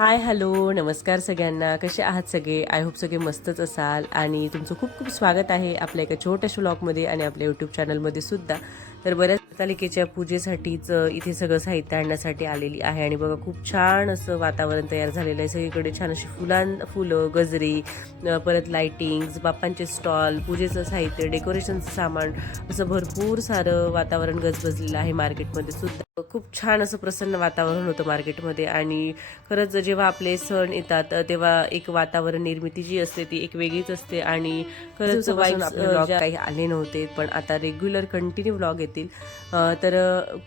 Hi hello नमस्कार सगळ्यांना. कसे आहात सगळे? आय होप सगळे मस्तच असाल. आणि तुमचं खूप खूप स्वागत आहे आपल्या एका छोट्याशा व्लॉगमध्ये आणि आपल्या यूट्यूब चॅनलमध्ये सुद्धा. तर बऱ्याच तालिकेच्या पूजेसाठीच इथे सगळं साहित्य आणण्यासाठी आलेली आहे. आणि बघा खूप छान असं वातावरण तयार झालेलं आहे. सगळीकडे छान अशी फुलां फुलं गजरी परत लाइटिंग्स बाप्पांचे स्टॉल पूजेचं साहित्य डेकोरेशनचं सामान असं भरपूर सारं वातावरण गजबजलेलं आहे मार्केटमध्ये सुद्धा. खूप छान असं प्रसन्न वातावरण होतं मार्केटमध्ये. आणि खरंच जेव्हा आपले सण येतात तेव्हा एक वातावरण निर्मिती जी असते ती एक वेगळीच असते. आणि खरंच काही आले नव्हते पण आता रेग्युलर कंटिन्यू व्लॉग येतील. तर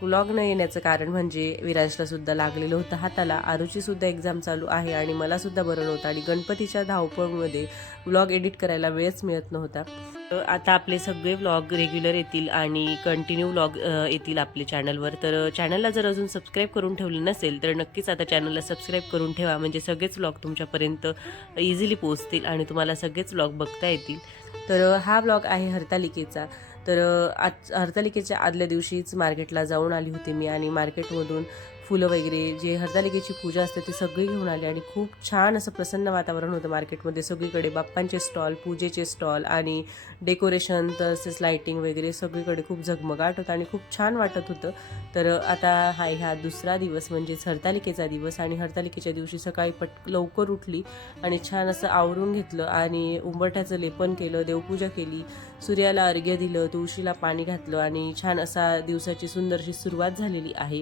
व्लॉग न येण्याचं कारण म्हणजे विराजला सुद्धा लागलेलं होतं हाताला. आरुची सुद्धा एक्झाम चालू आहे आणि मला सुद्धा बरं नव्हतं. आणि गणपतीच्या धावपळमध्ये व्लॉग एडिट करायला वेळच मिळत नव्हता. आता आपले सगळे व्लॉग रेग्युलर येतील आणि कंटिन्यू व्लॉग येतील आपले चॅनलवर तर चॅनलला जर अजून सबस्क्राईब करून ठेवलं नसेल तर नक्कीच आता चॅनलला सबस्क्राईब करून ठेवा. म्हणजे सगळेच व्लॉग तुमच्यापर्यंत इझिली पोहोचतील आणि तुम्हाला सगळेच व्लॉग बघता येतील. तर हा व्लॉग आहे हरतालिकेचा. तर आज हरतालिकेच्या आदल्या दिवशीच मार्केटला जाऊन आली होती मी आणि मार्केटमधून फुलं वगैरे जे हरतालिकेची पूजा असते ते सगळी घेऊन आली आणि खूप छान असं प्रसन्न वातावरण होतं मार्केटमध्ये सगळीकडे. बाप्पांचे स्टॉल पूजेचे स्टॉल आणि डेकोरेशन तसेच लाईटिंग वगैरे सगळीकडे खूप झगमगाट होतं आणि खूप छान वाटत होतं. तर आता हा ह्या दुसरा दिवस म्हणजेच हरतालिकेचा दिवस आणि हरतालिकेच्या दिवशी सकाळी पट लवकर उठली आणि छान असं आवरून घेतलं आणि उंबरठ्याचं लेपन केलं देवपूजा केली सूर्याला अर्घ्य दिलं तुळशीला पाणी घातलं आणि छान असा दिवसाची सुंदरशी सुरुवात झालेली आहे.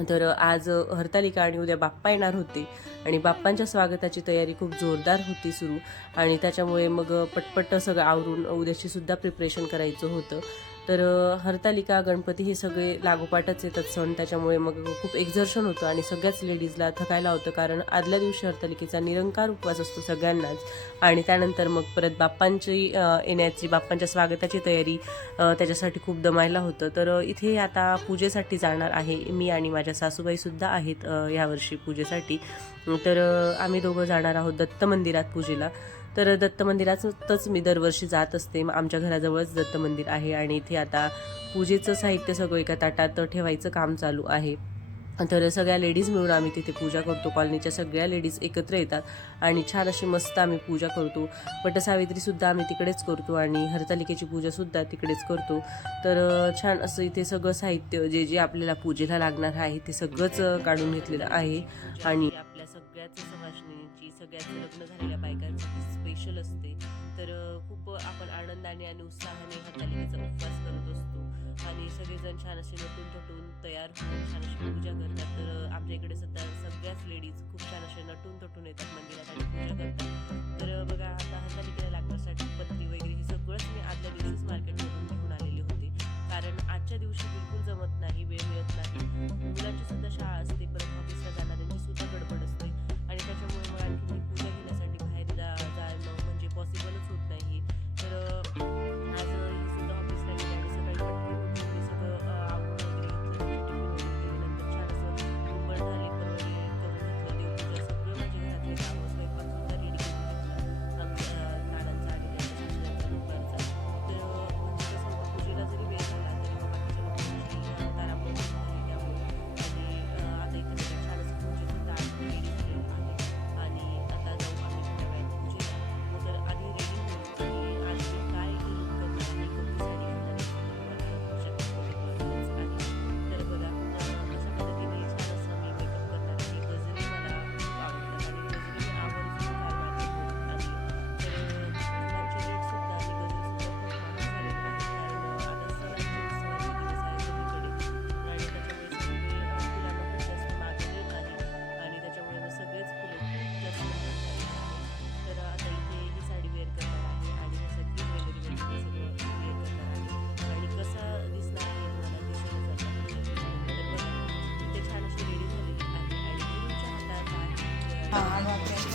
तर आज हरतालिका आणि उद्या बाप्पा येणार होते. आणि बाप्पांच्या स्वागताची तयारी खूप जोरदार होती सुरू. आणि त्याच्यामुळे मग पटपट सगळं आवरून उद्याची सुद्धा प्रिपरेशन करायचं होतं. तर हरतालिका गणपती हे सगळे लागोपाठच येतात सण. त्याच्यामुळे मग खूप एक्झर्शन होतं आणि सगळ्याच लेडीजला थकायला होतं कारण आदल्या दिवशी हरतालिकेचा निरंकार उपवास असतो सगळ्यांनाच. आणि त्यानंतर मग परत बाप्पांची येण्याची बाप्पांच्या स्वागताची तयारी त्याच्यासाठी खूप दमायला होतं. तर इथे आता पूजेसाठी जाणार आहे मी आणि माझ्या सासूबाईसुद्धा आहेत यावर्षी पूजेसाठी. तर आम्ही दोघं जाणार आहोत दत्त मंदिरात पूजेला. तर दत्त मंदिरातच मी दरवर्षी जात असते. आमच्या घराजवळच दत्त मंदिर आहे आणि इथे आता पूजेचं साहित्य सगळं एका ताटात ठेवायचं काम चालू आहे. तर सगळ्या लेडीज मिळून आम्ही तिथे पूजा करतो. कॉलनीच्या सगळ्या लेडीज एकत्र येतात आणि छान अशी मस्त आम्ही पूजा करतो. पटसावित्रीसुद्धा आम्ही तिकडेच करतो आणि हरतालिकेची पूजासुद्धा तिकडेच करतो. तर छान असं इथे सगळं साहित्य जे जे आपल्याला पूजेला लागणार आहे ते सगळंच काढून घेतलेलं आहे. आणि आपल्या सगळ्याच सवासणींची सगळ्याचं लग्न झालेल्या बायकांसाठी स्पेशल असते. तर खूप आपण आनंदाने आणि उत्साहाने हरतालिकेचा उपवास करत असतो. आणि सगळेजण छान असे नटून थटून तयार होऊन छान अशी पूजा करतात. तर आमच्या इकडे सध्या सगळ्याच लेडीज खूप छान असे नटून थटून येतात मंदिरात आणि पूजा करतात. तर बघा आता हरतालिकेला लागण्यासाठी पत्री वगैरे हे सगळंच मी आदल्या दिवशीच मार्केटमधून घेऊन आलेले होते. कारण आजच्या दिवशी बिलकुल जमत नाही वेळ मिळत नाही. मुलांची सुद्धा शाळा असते परत ऑफिसला जाणाऱ्यांची सुद्धा गडबड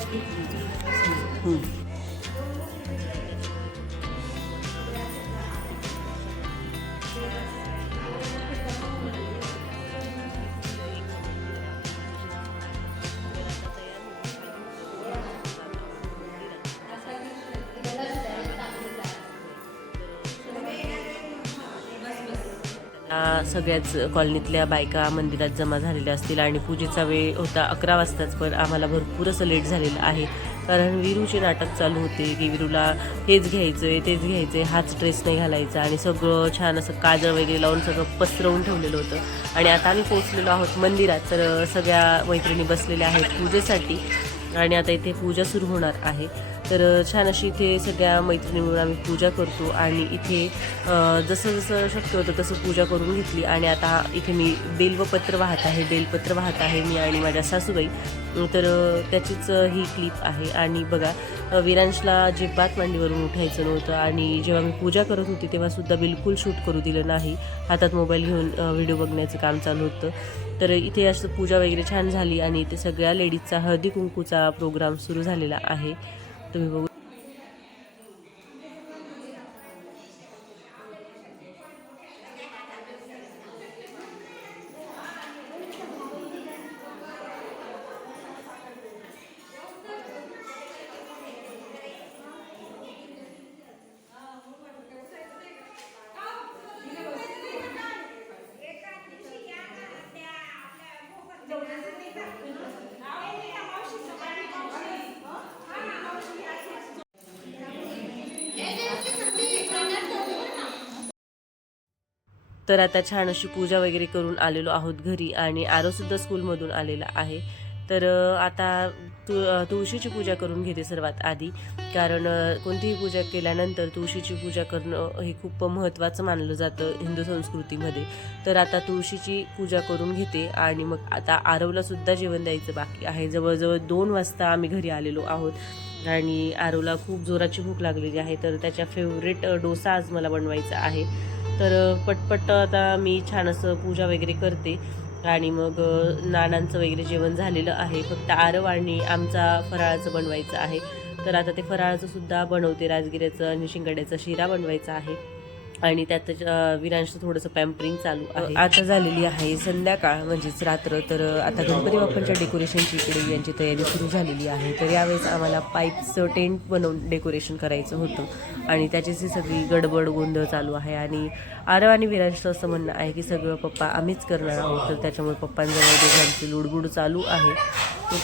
हातात सगळ्याच कॉलनीतल्या बायका मंदिरात जमा झालेल्या असतील आणि पूजेचा वेळ होता अकरा वाजताच पण आम्हाला भरपूर असं लेट झालेलं आहे. कारण विरूचे नाटक चालू होते की विरूला हेच घ्यायचं आहे तेच घ्यायचं आहे हाच ड्रेस नाही घालायचा आणि सगळं छान असं काजळ वगैरे लावून सगळं पसरवून ठेवलेलं होतं. आणि आता आम्ही पोहोचलेलो आहोत मंदिरात तर सगळ्या मैत्रिणी बसलेल्या आहेत पूजेसाठी. आणि आता इथे पूजा सुरू होणार आहे. तर छान अशी इथे सगळ्या मैत्रिणी मिळून आम्ही पूजा करतो आणि इथे जसं जसं शक्य होतं तसं पूजा करून घेतली. आणि आता इथे मी बेलवपत्र वाहत आहे बेलपत्र वाहत आहे मी आणि माझ्या सासूबाई. तर त्याचीच ही क्लिप आहे. आणि बघा विरांशला जिब्बात मांडीवरून उठायचं नव्हतं आणि जेव्हा मी पूजा करत होती तेव्हासुद्धा बिलकुल शूट करू दिलं नाही. हातात मोबाईल घेऊन व्हिडिओ बघण्याचं काम चालू होतं. तर इथे असं पूजा वगैरे छान झाली आणि इथे सगळ्या लेडीजचा हळदी कुंकूचा प्रोग्राम सुरू झालेला आहे. từ तर आता छान अशी पूजा वगैरे करून आलेलो आहोत घरी आणि आरोसुद्धा स्कूलमधून आलेला आहे. तर आता तु तुळशीची पूजा करून घेते सर्वात आधी. कारण कोणतीही पूजा केल्यानंतर तुळशीची पूजा करणं हे खूप महत्त्वाचं मानलं जातं हिंदू संस्कृतीमध्ये. तर आता तुळशीची पूजा करून घेते आणि मग आता आरवलासुद्धा जेवण द्यायचं बाकी आहे. जवळजवळ दोन वाजता आम्ही घरी आलेलो आहोत आणि आरवला खूप जोराची भूक लागलेली आहे. तर त्याच्या फेवरेट डोसा आज मला बनवायचा आहे. तर पटपट आता मी छान असं पूजा वगैरे करते. आणि मग नानांचं वगैरे जेवण झालेलं आहे. फक्त आरव आणि आमचा फराळाचं बनवायचं आहे. तर आता ते फराळाचं सुद्धा बनवते. राजगिऱ्याचं आणि शिंगड्याचा शिरा बनवायचा आहे. आणि त्यात विरांशचं थोडंसं पॅम्परिंग चालू आहे. आता झालेली आहे संध्याकाळ म्हणजेच रात्र तर आता गणपती बाप्पांच्या डेकोरेशनची इकडे यांची तयारी सुरू झालेली आहे. तर यावेळेस आम्हाला पाईपचं टेंट बनवून डेकोरेशन करायचं होतं. आणि त्याचीच ही सगळी गडबड गोंधळ चालू आहे. आणि आरव आणि विरांशचं असं म्हणणं आहे की सगळं पप्पा आम्हीच करणार आहोत. तर त्याच्यामुळे पप्पांजवळ दोघांची लुडबुड चालू आहे.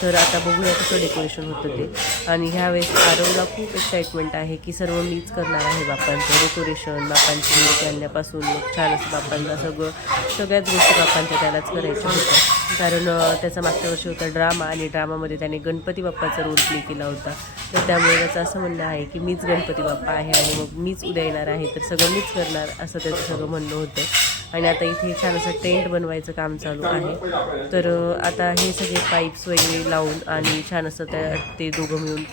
तर आता बघूया कसं डेकोरेशन होतं ते. आणि ह्यावेळेस आरवला खूप एक्साइटमेंट आहे की सर्व मीच करणार आहे बाप्पांचं डेकोरेशन बाप्पांची मूर्ती आणल्यापासून छान असं बाप्पांना सगळं सगळ्याच गोष्टी बाप्पांच्या त्यालाच करायच्या होत्या. कारण त्याचा मागच्या वर्षी होता ड्रामा आणि ड्रामामध्ये त्याने गणपती बाप्पाचा रोल प्ले केला होता. तर त्यामुळे त्याचं असं म्हणणं आहे की मीच गणपती बाप्पा आहे आणि मग मीच उद्या येणार आहे तर सगळं मीच करणार असं त्याचं सगळं म्हणणं होतं. आणि आता इथे छान असं टेंट बनवायचं काम चालू आहे. तर आता हे सगळे पाईप्स वगैरे लावून आणि छान असं त्या ते दोघं मिळून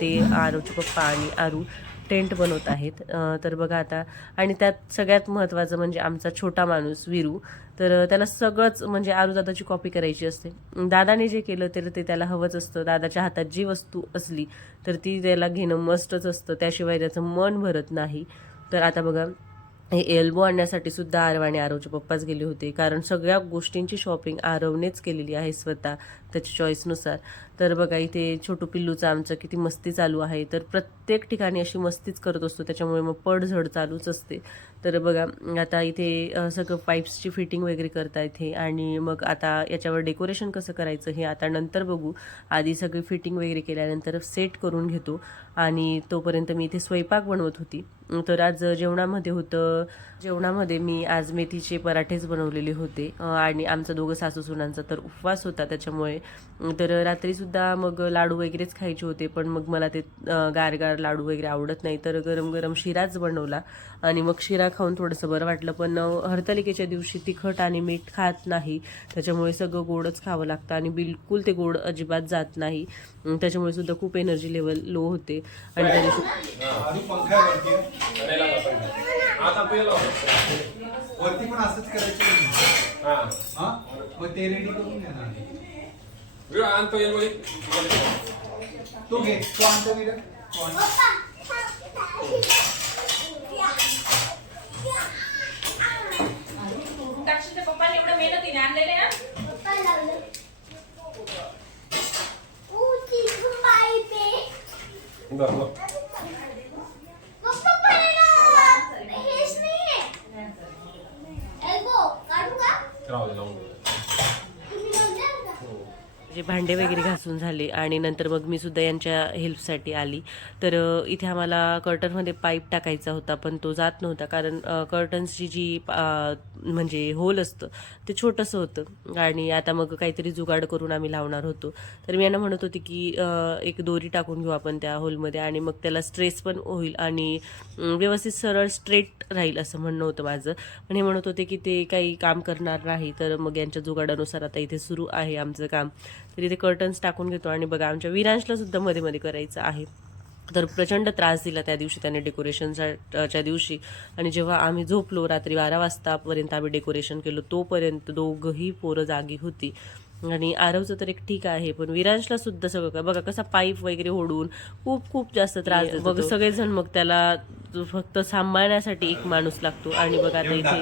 ते आरूचे पप्पा आणि आरू टेंट बनवत आहेत. तर बघा आता आणि त्यात सगळ्यात महत्त्वाचं म्हणजे आमचा छोटा माणूस विरू. तर त्याला सगळंच म्हणजे आरू दादाची कॉपी करायची असते. दादाने जे केलं तर ते त्याला हवंच असतं. दादाच्या हातात जी वस्तू असली तर ती त्याला घेणं मस्टच असतं. त्याशिवाय त्याचं मन भरत नाही. तर आता बघा हे एल्बो आणण्यासाठी सुद्धा आरव आणि आरवचे पप्पाच गेले होते. कारण सगळ्या गोष्टींची शॉपिंग आरवनेच केलेली आहे स्वतः. त्याच्या चॉईसनुसार तर बघा इथे छोटू पिल्लूचं आमचं किती मस्ती चालू आहे. तर प्रत्येक ठिकाणी अशी मस्तीच करत असतो. त्याच्यामुळे मग पडझड चालूच असते. तर बघा आता इथे सगळं पाईप्सची फिटिंग वगैरे करता इथे आणि मग आता याच्यावर डेकोरेशन कसं करायचं हे आता नंतर बघू. आधी सगळी फिटिंग वगैरे केल्यानंतर सेट करून घेतो. आणि तोपर्यंत मी इथे स्वयंपाक बनवत होती. तर आज जेवणामध्ये होतं. जेवणामध्ये मी आज मेथीचे पराठेच बनवलेले होते. आणि आमचा दोघं सासू सुनांचा तर उपवास होता. त्याच्यामुळे तर रात्रीसुद्धा मग लाडू वगैरेच खायचे होते पण मग मला ते गार गार लाडू वगैरे आवडत नाही. तर गरम गरम शिराच बनवला आणि मग शिरा खाऊन थोडंसं बरं वाटलं. पण हरतालिकेच्या दिवशी तिखट आणि मीठ खात नाही. त्याच्यामुळे सगळं गोडच खावं लागतं आणि बिलकुल ते गोड अजिबात जात नाही. त्याच्यामुळे सुद्धा खूप एनर्जी लेवल लो होते. आणि त्या दिवशी आधी पंखा आहे वरती आता पेलो वरती पण असंच करायचं हा हा मग ते रेडी करून घ्या ना आधी. वेळ आणतो येईल मध्ये तो घे तो आणतो मी रे. तो आण. दक्षिणच्या पप्पाने एवढं मेहनतीने आणलेले ना बरं बरं हेच नाही एल्बो जे भांडे वगैरे घासून आणि नंतर मग मी सुद्धा यांच्या हेल्पसाठी आली. तर इथे आम्हाला कर्टनमध्ये पाईप टाकायचा होता पण तो जात नव्हता. कारण कर्टन्सची जी म्हणजे होल असतं ते छोटंसं होतं. आणि आता मग काहीतरी जुगाड करून आम्ही लावणार होतो. तर मी यांना म्हणत होती की एक दोरी टाकून घेऊ आपण त्या होलमध्ये आणि मग त्याला स्ट्रेस पण होईल आणि व्यवस्थित सरळ स्ट्रेट राहील असं म्हणणं होतं माझं. पण हे म्हणत होते की ते काही काम करणार नाही. तर मग यांच्या जुगाडानुसार आता इथे सुरू आहे आमचं काम. तर इथे कर्टन्स टाकून घेतो आणि बघा आमच्या विरांशला सुद्धा मध्ये मध्ये करायचं आहे तर प्रचंड त्रास दिला त्या दिवशी त्याने डेकोरेशनच्या च्या दिवशी आणि जेव्हा आम्ही झोपलो रात्री बारा वाजतापर्यंत आम्ही डेकोरेशन केलं तोपर्यंत दोघंही पोरं जागी होती आणि आरवचं तर एक ठीक आहे पण विरांशला सुद्धा सगळं काय बघा कसा पाईप वगैरे ओढून खूप खूप जास्त त्रास देतो मग सगळेजण मग त्याला फक्त सांभाळण्यासाठी एक माणूस लागतो आणि बघा आता इथे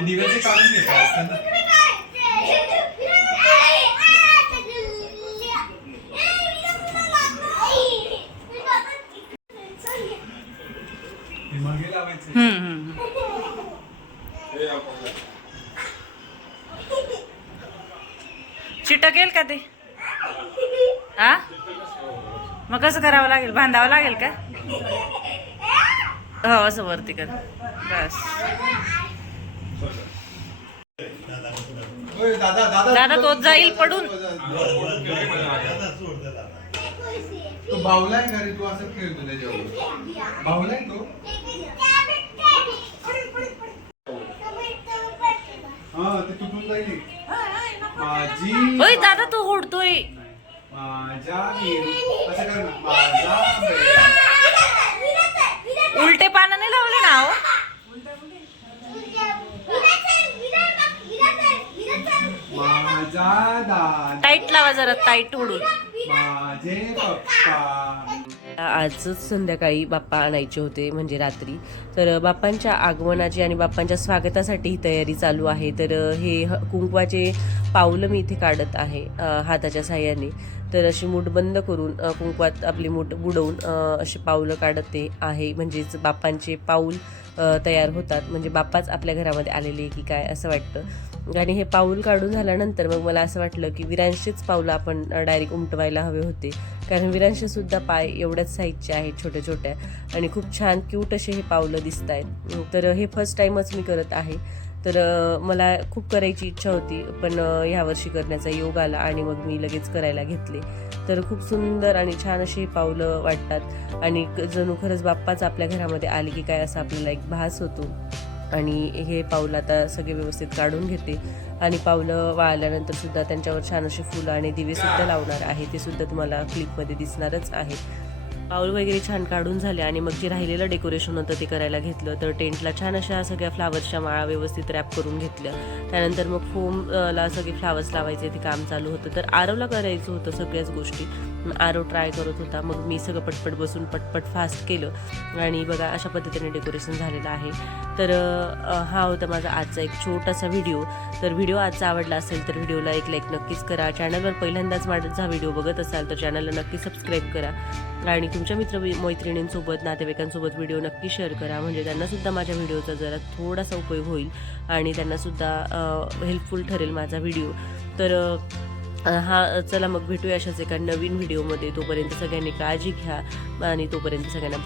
ते दिव्याचे काढून घेतलं असतं ना. ते मागे लावायचं. हे आपण चिटकेल का ते? हा? मग कसं करावं लागेल? बांधावं लागेल का? हो असं वरती कर. बस. दादा दादा दादा तोच जाईल पडून. तो बावलाय का रे तू असं खेळतो त्याच्यावर बावलाय तो. हा ते तुटून जाईल. माझी दादा तो ओढतोय. माझ्या असं कर ना. माझा बैल. उलटे पानाने लावले ना हो माझा दादा. टाईट लावा जरा टाईट उडून. माझे पप्पा. आजच संध्याकाळी बाप्पा आणायचे होते म्हणजे रात्री. तर बाप्पांच्या आगमनाची आणि बाप्पांच्या स्वागतासाठी ही तयारी चालू आहे. तर हे कुंकवाचे पावलं मी इथे काढत आहे हाताच्या साह्याने. तर अशी मूठ बंद करून कुंकवात आपली मूठ बुडवून अशी पावलं काढते आहे. म्हणजेच बापांचे पाऊल तयार होतात. म्हणजे बाप्पाच आपल्या घरामध्ये आलेले की काय असं वाटतं. आणि हे पाऊल काढून झाल्यानंतर मग मला असं वाटलं की विरांशीच पावलं आपण डायरेक्ट उमटवायला हवे होते. कारण विरांशीसुद्धा पाय एवढ्याच साईजचे आहेत छोट्या छोट्या आणि खूप छान क्यूट असे हे पावलं दिसत आहेत तर हे फर्स्ट टाइमच मी करत आहे. तर मला खूप करायची इच्छा होती पण ह्यावर्षी करण्याचा योग आला आणि मग मी लगेच करायला घेतले. तर खूप सुंदर आणि छान अशी पावलं वाटतात आणि क- जणू खरंच बाप्पाच आपल्या घरामध्ये आले की काय असं आपल्याला एक भास होतो. आणि हे पाऊलं आता सगळे व्यवस्थित काढून घेते आणि पावलं वाळल्यानंतर सुद्धा त्यांच्यावर छान अशी फुलं आणि दिवे सुद्धा लावणार आहे ते सुद्धा तुम्हाला क्लिपमध्ये दिसणारच आहे. पाऊल वगैरे छान काढून झाले आणि मग जे राहिलेलं डेकोरेशन होतं ते करायला घेतलं. तर टेंटला छान अशा सगळ्या फ्लावर्सच्या माळा व्यवस्थित रॅप करून घेतल्या. त्यानंतर मग फोमला सगळे फ्लावर्स लावायचे ते काम चालू होतं. तर आरवला करायचं होतं सगळ्याच गोष्टी. आरव ट्राय करत होता. मग मी सगळं पटपट बसून पटपट फास्ट केलं. आणि बघा अशा पद्धतीने डेकोरेशन झालेलं आहे. तर हा होता माझा आजचा एक छोटासा व्हिडिओ तर व्हिडिओ आजचा आवडला असेल तर व्हिडिओला एक लाईक नक्कीच करा. चॅनलवर पहिल्यांदाच माझा व्हिडिओ बघत असाल तर चॅनलला नक्की सबस्क्राईब करा. आणि तुमच्या मित्र मैत्रिणींसोबत नातेवाईकांसोबत व्हिडिओ नक्की शेअर करा. म्हणजे त्यांनासुद्धा माझ्या व्हिडिओचा जरा थोडासा उपयोग होईल आणि त्यांनासुद्धा हेल्पफुल ठरेल माझा व्हिडिओ. तर हा चला मग भेटूया अशाच एका नवीन व्हिडिओमध्ये. तोपर्यंत सगळ्यांनी काळजी घ्या आणि तोपर्यंत सगळ्यांना